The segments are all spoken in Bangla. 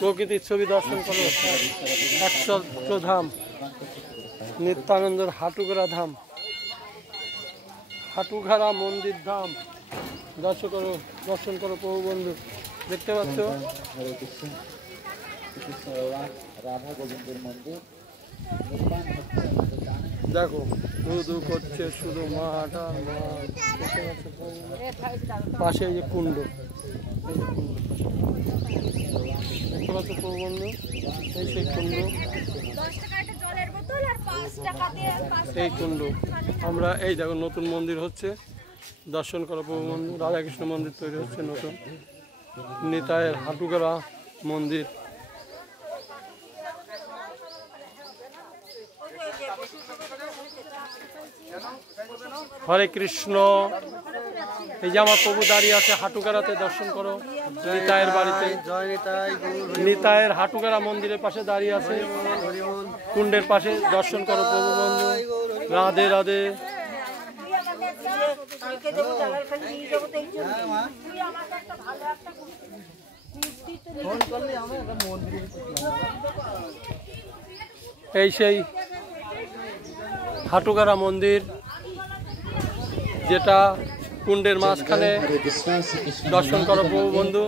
প্রকৃতির ছবি দর্শন করো। 117 ধাম, নিত্যানন্দের হাটুঘরা ধাম, হাটুঘরা মন্দির ধাম দর্শন করো প্রভু বন্ধু। দেখতে পাচ্ছ রাধা গোবিন্দের মন্দির দেখো ধু করছে শুধু মাঠ আর মাঠ। দেখতে পাচ্ছ পাশে এই যে কুণ্ড, দেখতে পাচ্ছ প্রভু বন্ধু, এই সেই কুণ্ড, এই কুণ্ড। আমরা এই দেখো নতুন মন্দির হচ্ছে, দর্শন করো প্রভু বন্ধু। রাধাকৃষ্ণ মন্দির তৈরি হচ্ছে নতুন, নিতাইয়ের হাটুঘরা মন্দির। হরে কৃষ্ণ। এই যে আমার প্রভু দাঁড়িয়ে আছে হাটুঘরাতে, দর্শন করো নিতাইয়ের বাড়িতে। নিতাইয়ের হাটুঘরা মন্দিরের পাশে দাঁড়িয়ে আছে, কুণ্ডের পাশে। দর্শন করো প্রভু বন্ধু। রাধে রাধে। এই সেই হাটুঘরা মন্দির, যেটা কুণ্ডের মাঝখানে। দর্শন করো প্রভু বন্ধু,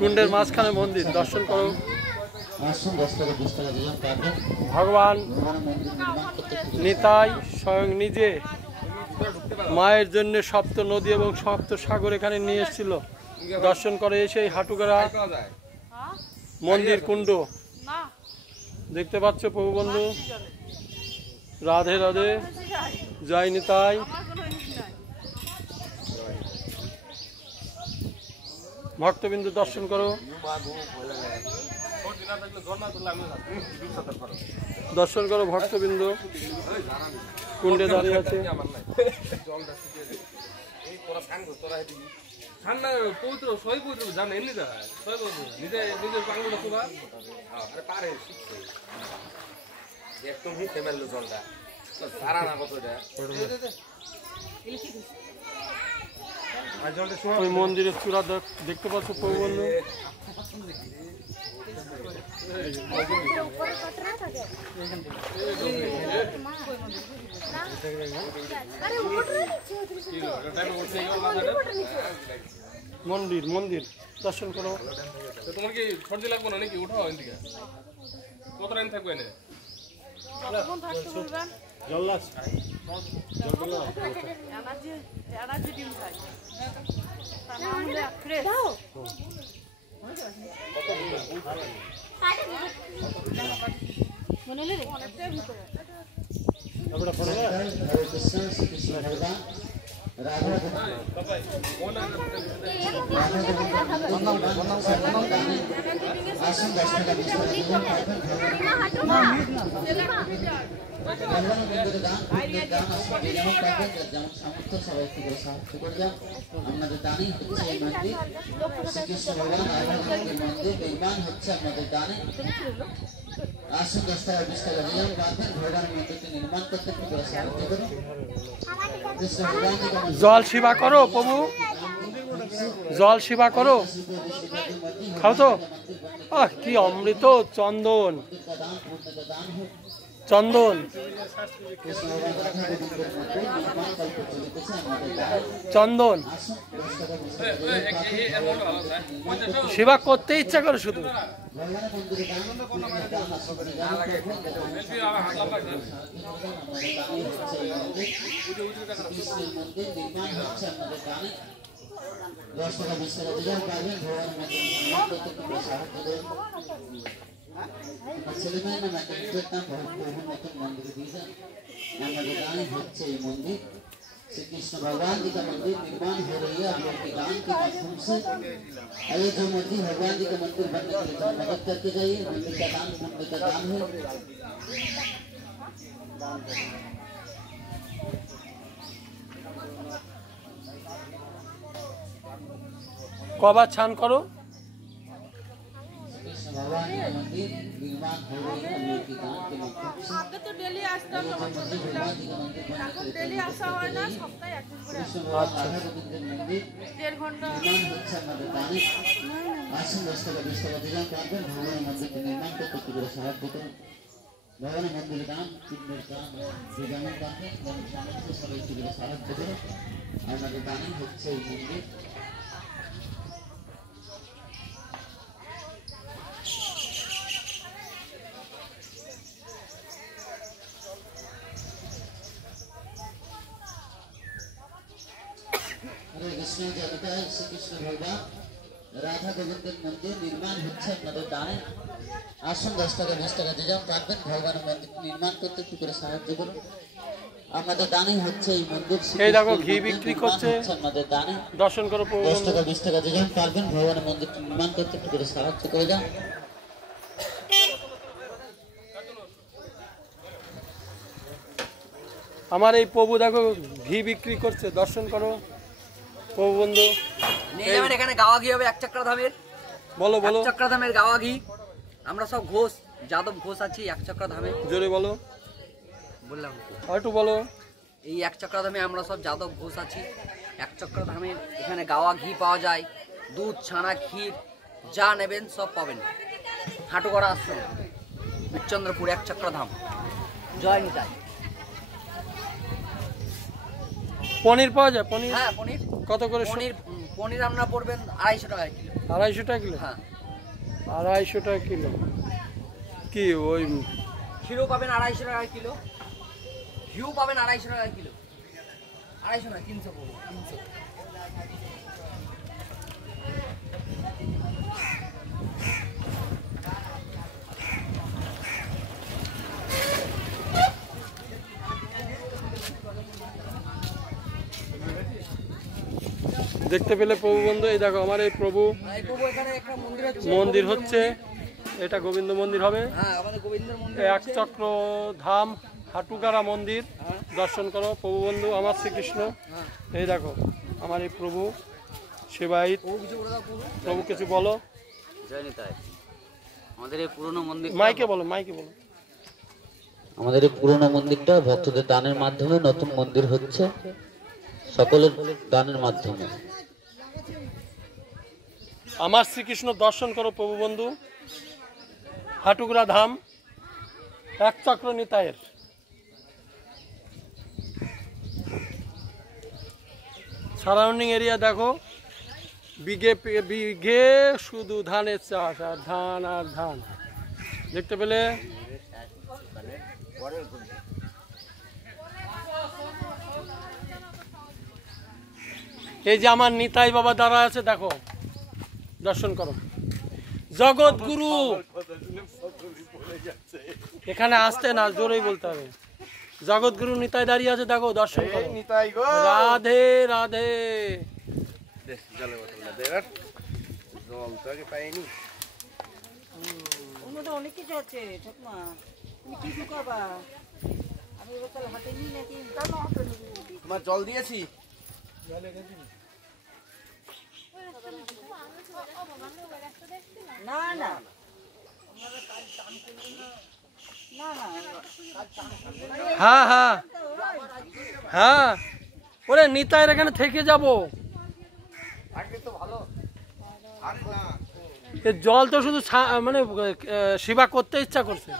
কুণ্ডের মাঝখানে মন্দির। দর্শন করো ভগবান নিতাই স্বয়ং নিজে মায়ের জন্য সপ্ত নদী এবং সপ্ত সাগর এখানে নিয়ে এসেছিল। দর্শন করে সেই হাটুঘরা মন্দির কুণ্ড দেখতে পাচ্ছ প্রভু বন্ধু। রাধে রাধে, জয় নিতাই। ভক্তবিন্দু দর্শন করো, দর্শন করো ভক্তবিন্দু। কুণ্ডে দাঁড়িয়ে আছে। ঠান্ডা পৌত্র সই পৌত্র জানে এমনি যায় সই পৌত্র নিজে নিজের পাঙ্গুটা খুবা আরে পারে শিখছে একদম হিতে মেললো জলটা সারা না কতটা ওই মন্দিরের চূড়া দেখতে পাচ্ছ প্রভু বন্ধু। মন্দির মন্দির দর্শন করো। তোমার কি সর্দি লাগবে না নাকি? উঠাও এদিকে। কত টাইম থাকবে এনে? জল্লাস জল সেবা করো প্রভু, জল সেবা করো। খাও তো, কি অমৃত। চন্দন চন্দন চন্দন সেবা করতে ইচ্ছা করে শুধু। श्रीकृष्ण भगवान जी का मंदिर निर्माण हो रही है। हम लोग के दान के माध्यम से अयोध्या मंदिर भगवान जी का मंदिर बनने के लिए मदद करके जाइए। मंदिर का दान पुण्य का दान है। कबार छान करो। भगवान का मंदिर निर्माण हो रही है। हम लोग के दान के माध्यम से आगे तो डेली आस्ता हम भगवान जी का मंदिर এখন डेली আসা হয় না, সপ্তাহে একদিন করে আসা। राधा गोविंद मंदिर 1.5 ঘন্টা निर्माण হচ্ছে আমাদের দানে। আসুন 10 টাকা 20 টাকা দিলাম পারবেন ভগবানের মন্দিরটি নির্মাণ করতে একটু করে সাহায্য করুন। ভগবানের মন্দিরের দান পুণ্যের দান যে যেমন পারবেন সমস্ত সবাই একটু করে সাহায্য করুন। আমাদের দানই হচ্ছে এই মন্দির। हरे कृष्ण जगता श्री कृष्ण भगवान राधा गोविंद मंदिर निर्माण হচ্ছে আপনাদের দানে আসুন 10 টাকা 20 টাকা যে যেমন পারবেন ভগবানের মন্দির নির্মাণ করতে একটু করে সাহায্য করুন। আমাদের দানেই হচ্ছে এই মন্দির। এই দেখো ঘি বিক্রি করছে, আমাদের দানে দর্শন করো প্রভু 10 টাকা 20 টাকা যে যেমন পারবেন ভগবানের মন্দির নির্মাণ করতে একটু করে সাহায্য করে যান। আমার এই প্রভু দেখো ঘি বিক্রি করছে, দর্শন করো প্রভু বন্ধু। নিয়ে যাবেন এখানে গাওয়া ঘি হবে 1 চক্র ধামের। বলো বলো, 1 চক্র ধামের গাওয়া ঘি। আমরা সব ঘোষ যাদব ঘোষ আছি 1 চক্র ধামে। জোরে বলো, বললাম আর একটু বলো। এই 1 চক্র ধামে আমরা সব যাদব ঘোষ আছি 1 চক্র ধামের। এখানে গাওয়া ঘি পাওয়া যায়, দুধ ছানা ক্ষীর যা নেবেন সব পাবেন। হাটুগড়া আশ্রম বিচন্দ্রপুর 1 চক্র ধাম। জয় নিতাই। পনির পাওয়া যায়? পনির হ্যাঁ পনির কত করে? পনির আপনারা পড়বেন 250 টাকা কিলো। 250 টাকা কিলো? হ্যাঁ 250 টাকা কিলো। কি ওই ক্ষীরও পাবেন 250 টাকা কিলো, ঘিও পাবেন 250 টাকা কিলো। 250 না 300 পড়বে, 300। দেখতে পেলে প্রভু বন্ধু, এই দেখো আমার এই প্রভু এখানে একটা মন্দির হচ্ছে, এটা গোবিন্দ মন্দির হবে। হ্যাঁ আমাদের গোবিন্দের মন্দির 1 চক্র ধাম হাটুগারা মন্দির দর্শন করো প্রভু বন্ধু আমার শ্রীকৃষ্ণ। এই দেখো আমার এই প্রভু সেবায়িত। প্রভু কিছু বলো। জয় নিতাই। আমাদের এই পুরনো মন্দির, মাইকে বলো, মাইকে বলো। আমাদের এই পুরনো মন্দিরটা ভক্তদের দানের মাধ্যমে নতুন মন্দির হচ্ছে, সকলের দানের মাধ্যমে। আমার শ্রীকৃষ্ণ দর্শন করো প্রভু বন্ধু হাটুগরা ধাম 1 চক্র নিতায়ের। সারাউন্ডিং এরিয়া দেখো, বিঘে বিঘে শুধু ধানের চাষ আর ধান আর ধান। দেখতে পেলে এই যে আমার নিতাই বাবা দ্বারা আছে, দেখো দর্শন করো। জগৎগুরু এখানে আসতে না, জোরেই বলতে হবে। জগৎগুরু নিতাই দাঁড়িয়ে আছে, দেখো দর্শন করো। রাধে রাধে। অনেক কিছু আছে ঠাকুমা, তুমি কি করবা? আমি বোতল হাতে নিই নাকি? তোমার জল দিয়েছি। না না না না, হ্যাঁ হ্যাঁ হ্যাঁ, ওরে নিতাইয়ের এখানে থেকে যাবো। জল তো শুধু মানে সেবা করতে ইচ্ছা করছে।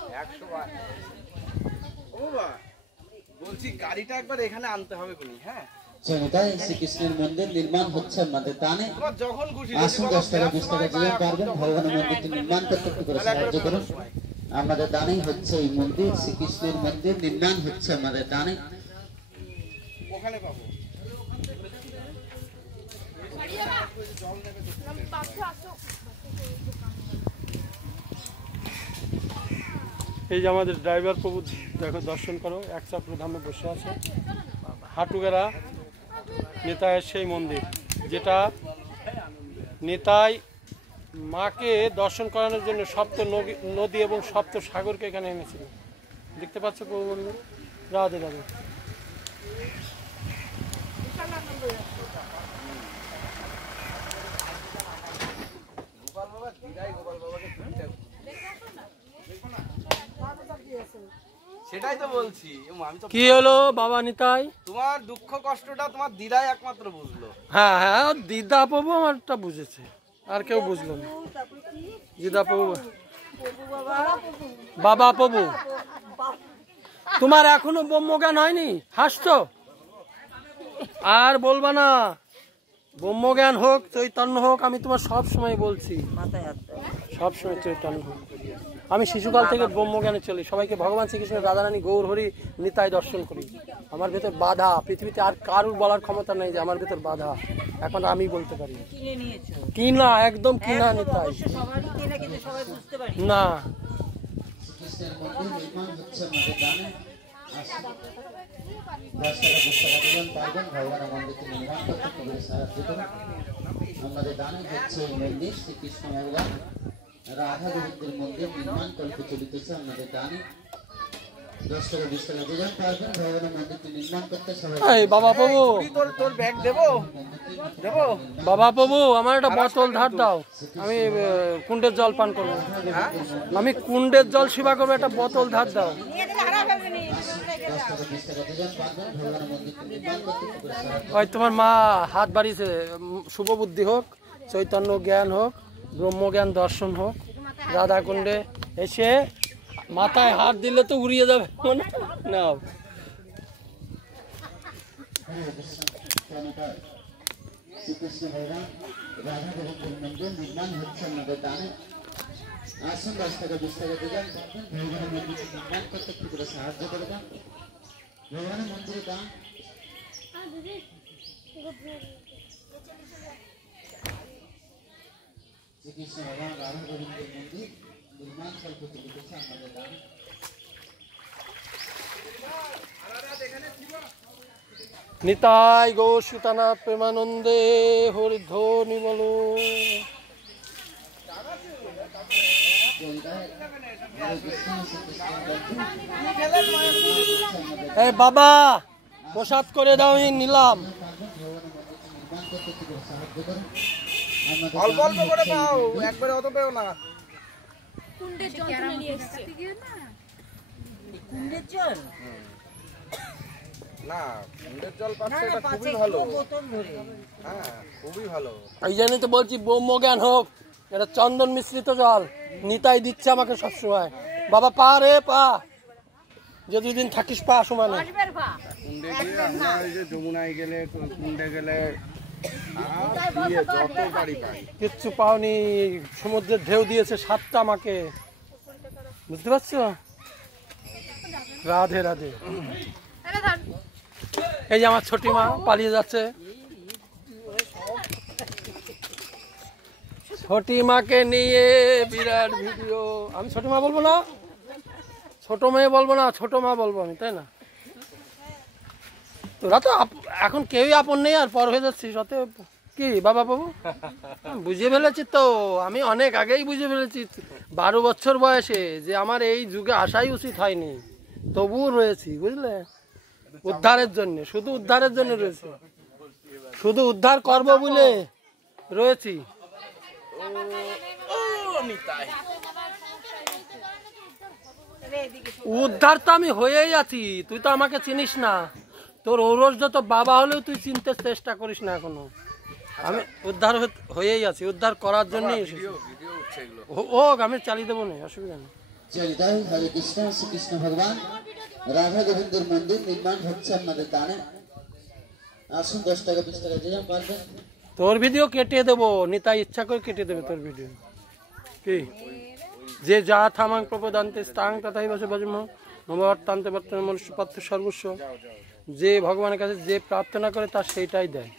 বলছি গাড়িটা একবার এখানে আনতে হবে কোনি। হ্যাঁ জনতাই শ্রীকৃষ্ণের মন্দির নির্মাণ হচ্ছে আমাদের দানে। যখন খুশি আসুন 10 টাকা 20 টাকা যে পারবেন ভগবানের মন্দিরটি নির্মাণ করতে একটু করে সাহায্য করুন। আমাদের দানেই হচ্ছে এই মন্দির, শ্রীকৃষ্ণের মন্দির নির্মাণ হচ্ছে আমাদের দানে। ওখানে পাবো। এই যে আমাদের ড্রাইভার প্রভু দেখো দর্শন করো, 1 চক্র ধামে বসে আছে। হাটুগেরা নিতাইয়ের সেই মন্দির, যেটা নিতাই মাকে দর্শন করানোর জন্য সপ্ত নদী এবং সপ্ত সাগরকে এখানে এনেছিল। দেখতে পাচ্ছ প্রভু বন্ধু। রাধে রাধে। সেটাই তো বলছি। আমি তো কি হলো বাবা নিতাই? তোমার দুঃখ কষ্টটা তোমার দিদাই একমাত্র বুঝলো। হ্যাঁ হ্যাঁ, দিদা প্রভু আমারটা বুঝেছে। আর কেউ বুঝলো না। তারপরে কি জিদা প্রভু, প্রভু বাবা বাবা প্রভু। তোমার এখনো ব্রহ্মজ্ঞান হয়নি? হাসছো আর বলবা না। ব্রহ্মজ্ঞান হোক, চৈতন্য হোক, আমি তোমার সব সময় বলছি, মাথায় হাত দাও। সব সময় চৈতন্য হোক। আমি শিশুকাল থেকে ব্রহ্মজ্ঞানে চলি, সবাইকে ভগবান শ্রীকৃষ্ণ, রাধারানী, গৌর হরি, নিতাই দর্শন করি। আমার ভেতর বাধা, পৃথিবীতে আর কারুর বলার ক্ষমতা নেই যে আমার ভেতর বাধা। এখন আমি বলতে পারি কিনে নিয়েছো? কিনা, একদম কিনা নিতাই অবশ্য সবারই কেনা, কিন্তু সবাই বুঝতে পারি না। শ্রীকৃষ্ণের মন্দির নির্মাণ হচ্ছে আমাদের দানে। 10 টাকা 20 টাকা দিবেন, পারবেন ভগবানের মন্দিরটি নির্মাণ করতে খুবই সাহায্য করুন। আমাদের দানে হচ্ছে এই মন্দির শ্রীকৃষ্ণ ভগবান রাধা গোবিন্দের মন্দির নির্মাণ কল্প চলিতেছে আমাদের দানে। 10 টাকা 20 টাকা দিবেন, পারবেন ভগবানের মন্দিরটি নির্মাণ করতে সবাই। এই বাবা প্রভু, তোর ব্যাগ দেবো দেবো। বাবা প্রভু, আমার একটা বোতল ধার দাও, আমি কুণ্ডের জল পান করবো। আমি কুণ্ডের জল সেবা করবো, একটা বোতল ধার দাও। 10 টাকা 20 টাকা দিবেন, পারবেন ভগবানের মন্দিরটি নির্মাণ করতে খুবই সাহায্য। ওই তোমার মা হাত বাড়িয়েছে, শুভ বুদ্ধি হোক, চৈতন্য জ্ঞান হোক, ব্রহ্মজ্ঞান দর্শন হোক। রাধা কুণ্ডে এসে মাথায় হাত দিলে তো উড়িয়ে যাবে না। শ্রীকৃষ্ণ ভগবান রাধা গোবিন্দের মন্দির নির্মাণ হচ্ছে আমাদের দানে। আসুন 10 টাকা 20 টাকা দিবেন, পারবেন ভগবানের মন্দিরটি নির্মাণ করতে একটু করে সাহায্য করবেন। ভগবানের মন্দিরে দান। শ্রীকৃষ্ণ ভগবান রাধা গোবিন্দের মন্দির নির্মাণ কল্প চলিতেছে আমাদের দানে। নিতাই গৌর সুতানা প্রেমানন্দে হরিধ্বনি বলো। এই বাবা প্রসাদ করে দাও, আমি নিলাম। অল্প অল্প করে পাও, একবারে অত পেও না। কুণ্ডের জল তুলে নিয়ে এসছে। কুণ্ডের জল না, কুণ্ডের জল পাচ্ছে, না, এটা পাঁচে খুবই ভালো। কিলো বোতল ধরে। হ্যাঁ, খুবই ভালো। এই জন্যই তো বলছি ব্রহ্মজ্ঞান হোক। এটা চন্দন মিশ্রিত জল, নিতাই দিচ্ছে আমাকে সবসময়। বাবা পা রে পা, যে দুদিন থাকিস পা সমানে। কুণ্ডে গিয়ে আমরা এই যে যমুনায় গেলে, কুণ্ডে গেলে যত গাড়ি পাই। কিচ্ছু পাওনি, সমুদ্রের ঢেউ দিয়েছে 7টা আমাকে, বুঝতে পারছো? রাধে রাধে। এই যে আমার ছোটি মা পালিয়ে যাচ্ছে, ছোটি মাকে নিয়ে বিরাট ভিডিও। আমি ছোট মা বলবো না, ছোট মেয়ে বলবো না, ছোট মা বলবো আমি, তাই না? তোরা তো এখন কেউই আপন নেই, আর পর হয়ে যাচ্ছিস। অতএব কি বাবা বাবু, বুঝে ফেলেছি তো, আমি অনেক আগেই বুঝে ফেলেছি 12 বছর বয়সে যে আমার এই যুগে আসাই উচিত হয়নি, তবুও রয়েছি, বুঝলে? উদ্ধারের জন্য, শুধু উদ্ধারের জন্য রয়েছে, শুধু উদ্ধার করবো বলে রয়েছি। উদ্ধার তো আমি হয়েই আছি, তুই তো আমাকে চিনিস না। তোর ঔরস যত বাবা হলেও তুই চিনতে চেষ্টা করিস না এখনো। আমি উদ্ধার হয়েই আছি, উদ্ধার করার জন্যই এসেছি। হোক, আমি চালিয়ে দেবো না, অসুবিধা নেই। জয়দাই হরে কৃষ্ণ। শ্রীকৃষ্ণ ভগবান রাধা গোবিন্দের মন্দির নির্মাণ হচ্ছে আমাদের দানে। আসুন 10 টাকা 20 টাকা যে যেমন পারবেন। তোর ভিডিও কেটে দেবো, নিতাই ইচ্ছা করে কেটে দেবে তোর ভিডিও। কি যে যা থামাং প্রপদান্তে স্থাং তথাই বসে ভজম নবর্তান্তে বর্তমানে মনুষ্য পাত্র সর্বস্ব। যে ভগবানের কাছে যে প্রার্থনা করে তার সেইটাই দেয়,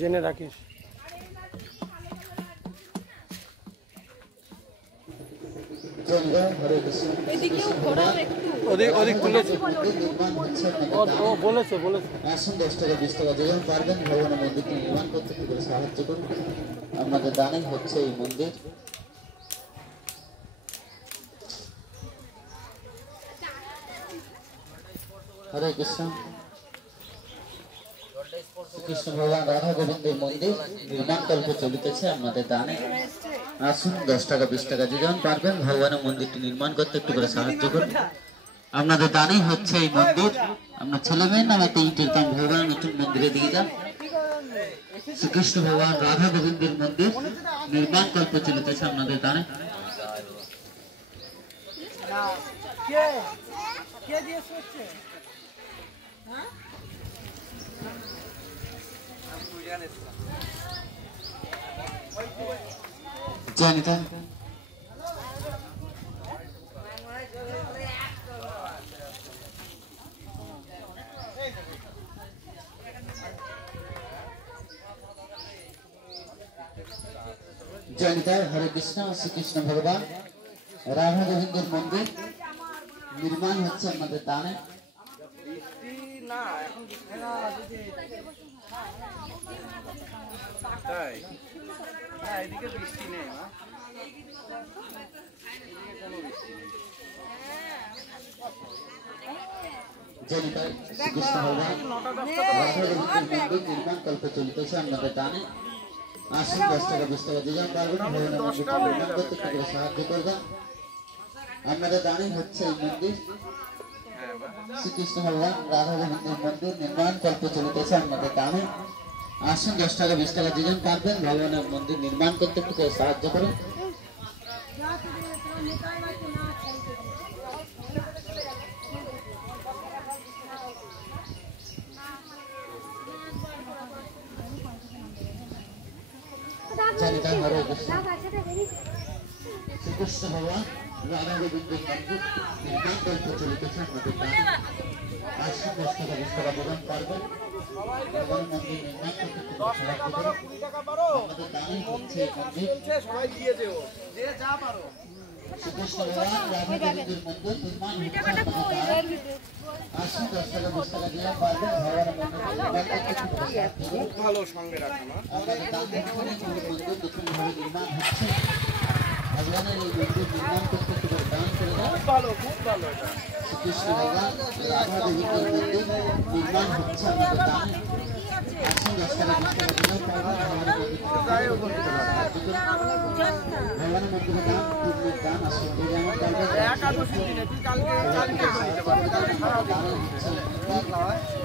জেনে রাখিস। জয়দাই হরে কৃষ্ণ। এদিকেও ঘোরাও একটু। ওদিক তুলেছে, মন্দির নির্মাণ হচ্ছে আমাদের ও দানে। বলেছে। আসুন 10 টাকা 20 টাকা যে যেমন পারবেন ভগবানের মন্দিরটি নির্মাণ করতে একটু করে সাহায্য করুন। আমাদের দানে হচ্ছে এই মন্দির। হরে কৃষ্ণ। কৃষ্ণ ভগবান রাধা গোবিন্দের মন্দির নির্মাণ কল্প চলিতেছে আমাদের দানে। আসুন 10 টাকা 20 টাকা যে যেমন পারবেন ভগবানের মন্দিরটি নির্মাণ করতে একটু করে সাহায্য করুন। আপনাদের দানেই হচ্ছে এই মন্দির। আপনার ছেলে মেয়ের নামে একটা ইটের কাম ভগবানের নতুন মন্দিরে দিয়ে যান। শ্রীকৃষ্ণ ভগবান রাধা গোবিন্দের মন্দির নির্মাণ কল্প চলিতেছে আপনাদের দানে। জয়নিতা জয়নিতা হরে কৃষ্ণ। শ্রীকৃষ্ণ ভগবান রাধা গোবিন্দের মন্দির নির্মাণ হচ্ছে আমাদের দানে। এদিকে বৃষ্টি নেই মা, জয়নিতা শ্রীকৃষ্ণ ভগবান রাধা গোবিন্দের মন্দির নির্মাণ কল্প চলিতেছে আমাদের দানে। আসুন 10 টাকা 20 টাকা দিয়ে যান পারবেন ভগবানের মন্দিরটি নির্মাণ করতে একটু করে সাহায্য করবেন। আপনাদের দানেই হচ্ছে এই মন্দির। শ্রীকৃষ্ণ ভগবান রাধা গোবিন্দের মন্দির নির্মাণ কল্প চলিতেছে আমাদের দানে। আসুন 10 টাকা 20 টাকা দিয়ে যান পারবেন ভগবানের মন্দির নির্মাণ করতে একটু করে সাহায্য করুন। জয়নিতা হরে কৃষ্ণ। শ্রীকৃষ্ণ ভগবান রাধা গোবিন্দের মন্দির নির্মাণ কল্প চলিতেছে আমাদের দানে। আসুন 10 টাকা 20 টাকা প্রদান পারবেন ভগবানের মন্দির নির্মাণ করতে একটু করে সাহায্য করুন। আমাদের দানেই হচ্ছে এই মন্দির। শ্রীকৃষ্ণ ভগবান রাধা গোবিন্দের মন্দির নির্মাণ হচ্ছে আমাদের দানে। আসুন 10 টাকা 20 টাকা দিয়ে পারবেন ভগবানের মন্দির নির্মাণ করতে একটু করে সাহায্য করুন। ভালো সঙ্গে রাখো না। আমাদের দানে মন্দির নতুনভাবে নির্মাণ হচ্ছে। ভগবানের এই মন্দির নির্মাণ করতে একটু করে দান করে দেন। খুব ভালো এটা। শ্রীকৃষ্ণ ভগবান রাধা গোবিন্দের মন্দির নির্মাণ হচ্ছে আমাদের দানে। আসুন 10 টাকা 20 টাকা দিলেও পারবেন ভগবানের মন্দিরে দান পূর্ণের দান আসুন দিয়ে যেমন পারবেন একাদশী দিনে তুই কালকে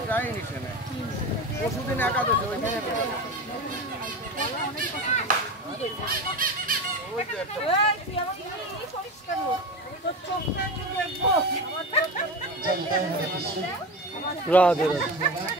যাই নিছে না, পরশুদিন একাদশী ওইখানে জয়নিতা হরে কৃষ্ণ। রাধে রাধে।